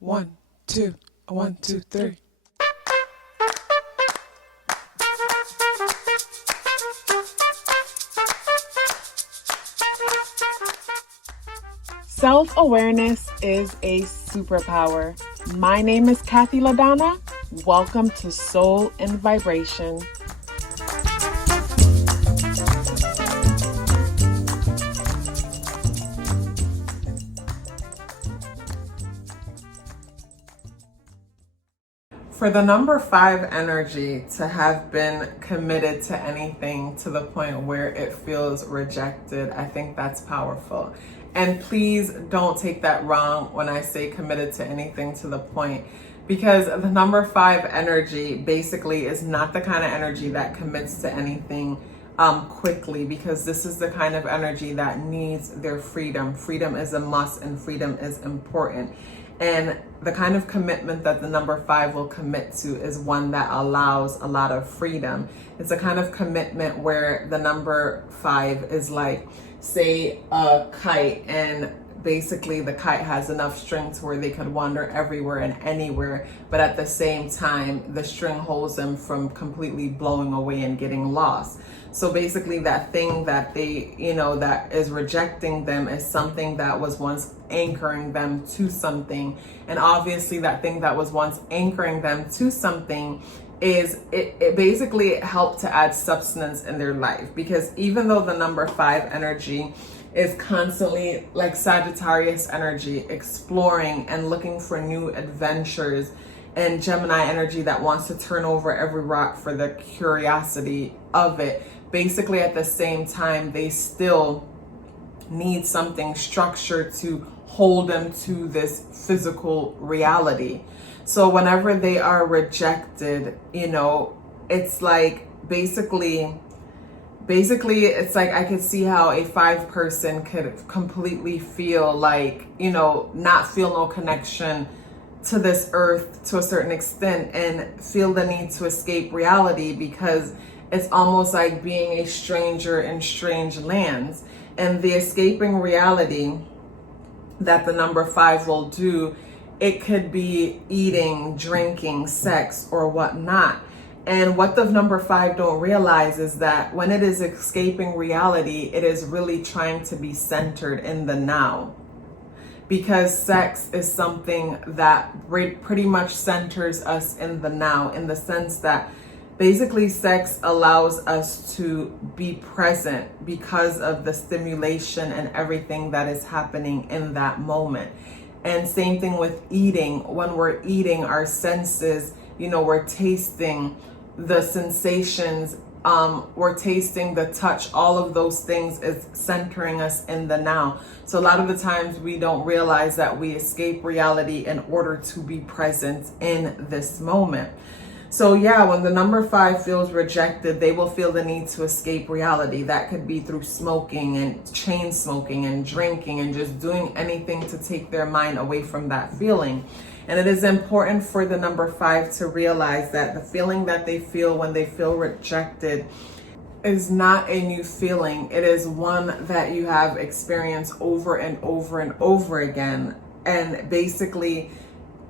1, 2, 1, 2, 3. Self-awareness is a superpower. My name is KathyLaDonna. Welcome to Soul and Vibration. For the number 5 energy to have been committed to anything to the point where it feels rejected, I think that's powerful. And please don't take that wrong when I say committed to anything to the point, because the number 5 energy basically is not the kind of energy that commits to anything quickly, because this is the kind of energy that needs their freedom. Freedom is a must and freedom is important. And the kind of commitment that the number 5 will commit to is one that allows a lot of freedom. It's a kind of commitment where the number 5 is like, say, a kite, and basically the kite has enough string to where they could wander everywhere and anywhere, but at the same time, the string holds them from completely blowing away and getting lost. So basically that thing that they, that is rejecting them is something that was once anchoring them to something. And obviously that thing that was once anchoring them to something is, it basically helped to add substance in their life. Because even though the number 5 energy is constantly like Sagittarius energy, exploring and looking for new adventures, and Gemini energy that wants to turn over every rock for the curiosity of it, basically at the same time, they still need something structured to hold them to this physical reality. So whenever they are rejected, it's like basically it's like I could see how a 5 person could completely feel like, not feel no connection to this earth to a certain extent, and feel the need to escape reality, because it's almost like being a stranger in strange lands. And the escaping reality that the number 5 will do, it could be eating, drinking, sex, or whatnot. And what the number 5 don't realize is that when it is escaping reality, it is really trying to be centered in the now. Because sex is something that pretty much centers us in the now, in the sense that basically sex allows us to be present because of the stimulation and everything that is happening in that moment. And same thing with eating. When we're eating, our senses, we're tasting the sensations, we're tasting the touch, all of those things is centering us in the now. So a lot of the times we don't realize that we escape reality in order to be present in this moment. So yeah, when the number 5 feels rejected, they will feel the need to escape reality. That could be through smoking and chain smoking and drinking and just doing anything to take their mind away from that feeling. And it is important for the number 5 to realize that the feeling that they feel when they feel rejected is not a new feeling. It is one that you have experienced over and over and over again. And basically,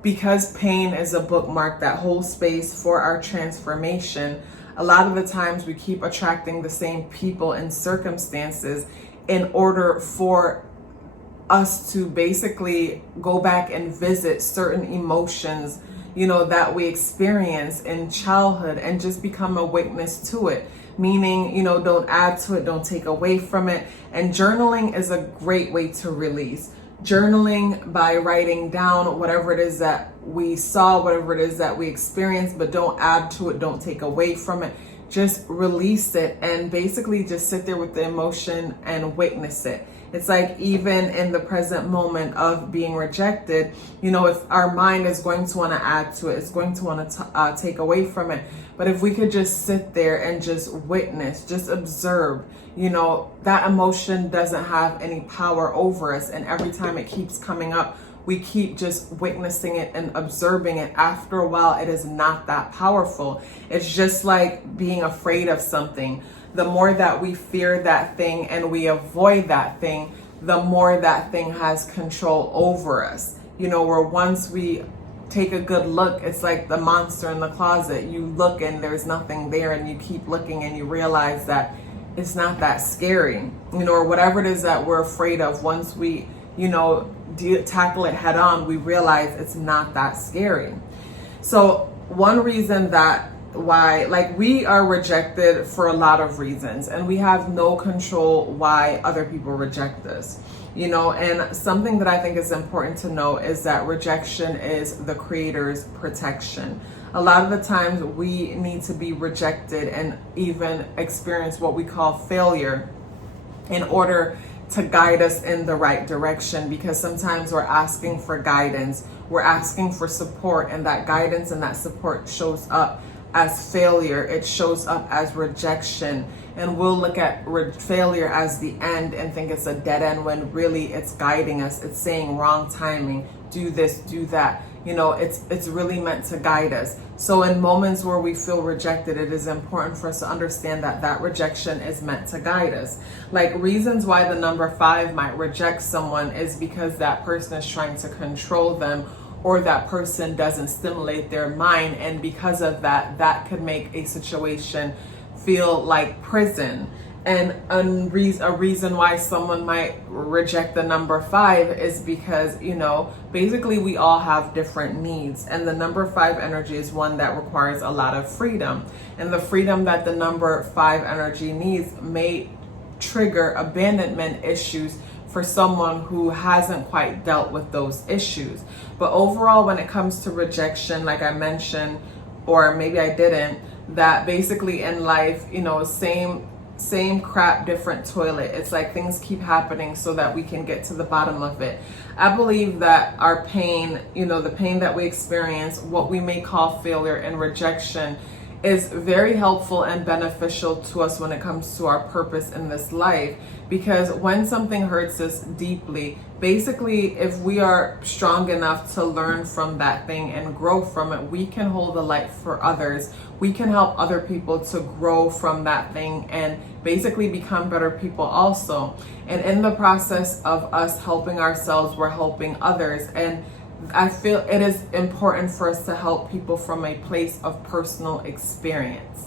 because pain is a bookmark that holds space for our transformation, a lot of the times we keep attracting the same people and circumstances in order for us to basically go back and visit certain emotions, that we experience in childhood, and just become a witness to it. Meaning, don't add to it, don't take away from it. And journaling is a great way to release. Journaling by writing down whatever it is that we saw, whatever it is that we experienced, but don't add to it, don't take away from it. Just release it and basically just sit there with the emotion and witness it. It's like, even in the present moment of being rejected, if our mind is going to want to add to it, it's going to want to take away from it. But if we could just sit there and just witness, just observe, that emotion doesn't have any power over us. And every time it keeps coming up, we keep just witnessing it and observing it. After a while, it is not that powerful. It's just like being afraid of something. The more that we fear that thing and we avoid that thing, the more that thing has control over us. you know, where once we take a good look, it's like the monster in the closet. You look and there's nothing there, and you keep looking and you realize that it's not that scary, you know, or whatever it is that we're afraid of. Once we, you know, tackle it head on, we realize it's not that scary. So one reason that why, like, we are rejected for a lot of reasons, and we have no control why other people reject us, you know. And something that I think is important to know is that rejection is the creator's protection. A lot of the times we need to be rejected and even experience what we call failure in order to guide us in the right direction, because sometimes we're asking for guidance, we're asking for support, and that guidance and that support shows up as failure. It shows up as rejection, and we'll look at failure as the end and think it's a dead end, when really it's guiding us. It's saying wrong timing, do this, do that. You know, it's really meant to guide us. So in moments where we feel rejected, it is important for us to understand that that rejection is meant to guide us. Like, reasons why the number 5 might reject someone is because that person is trying to control them, or that person doesn't stimulate their mind, and because of that, that could make a situation feel like prison. And a reason why someone might reject the number 5 is because, you know, basically we all have different needs, and the number 5 energy is one that requires a lot of freedom, and the freedom that the number 5 energy needs may trigger abandonment issues for someone who hasn't quite dealt with those issues. But overall, when it comes to rejection, like I mentioned, or maybe I didn't, that basically in life, you know, same crap, different toilet. It's like things keep happening so that we can get to the bottom of it. I believe that our pain, you know, the pain that we experience, what we may call failure and rejection, is very helpful and beneficial to us when it comes to our purpose in this life. Because when something hurts us deeply, basically, if we are strong enough to learn from that thing and grow from it, we can hold the light for others. We can help other people to grow from that thing and basically become better people also. And in the process of us helping ourselves, we're helping others. And I feel it is important for us to help people from a place of personal experience.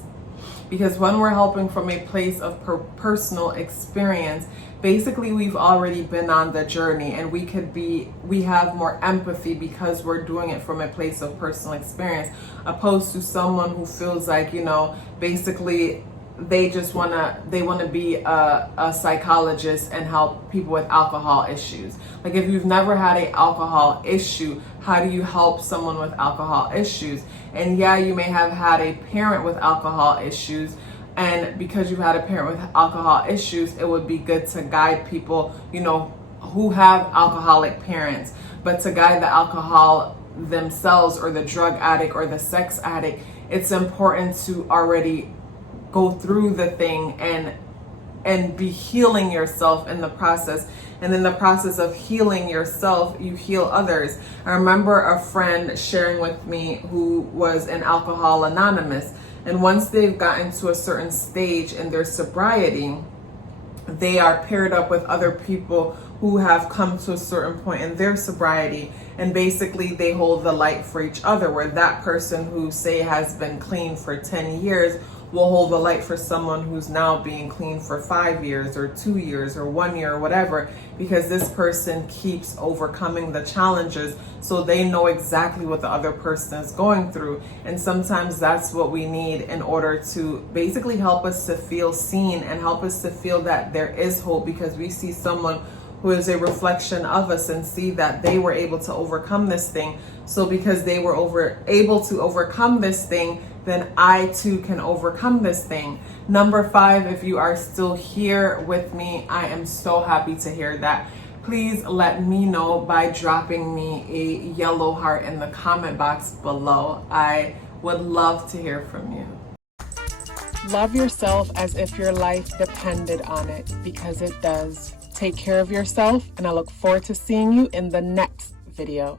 Because when we're helping from a place of personal experience, basically we've already been on the journey, and we have more empathy because we're doing it from a place of personal experience, opposed to someone who feels like, you know, basically they want to be a psychologist and help people with alcohol issues. Like, if you've never had an alcohol issue, how do you help someone with alcohol issues? And yeah, you may have had a parent with alcohol issues, and because you've had a parent with alcohol issues, it would be good to guide people, you know, who have alcoholic parents. But to guide the alcohol themselves, or the drug addict or the sex addict, it's important to already go through the thing and be healing yourself in the process. And in the process of healing yourself, you heal others. I remember a friend sharing with me who was in Alcohol Anonymous, and once they've gotten to a certain stage in their sobriety, they are paired up with other people who have come to a certain point in their sobriety, and basically they hold the light for each other, where that person who, say, has been clean for 10 years will hold the light for someone who's now being clean for 5 years or 2 years or 1 year or whatever, because this person keeps overcoming the challenges, so they know exactly what the other person is going through. And sometimes that's what we need in order to basically help us to feel seen and help us to feel that there is hope, because we see someone who is a reflection of us and see that they were able to overcome this thing. So because they were able to overcome this thing, then I too can overcome this thing. Number 5, if you are still here with me, I am so happy to hear that. Please let me know by dropping me a yellow heart in the comment box below. I would love to hear from you. Love yourself as if your life depended on it, because it does. Take care of yourself, and I look forward to seeing you in the next video.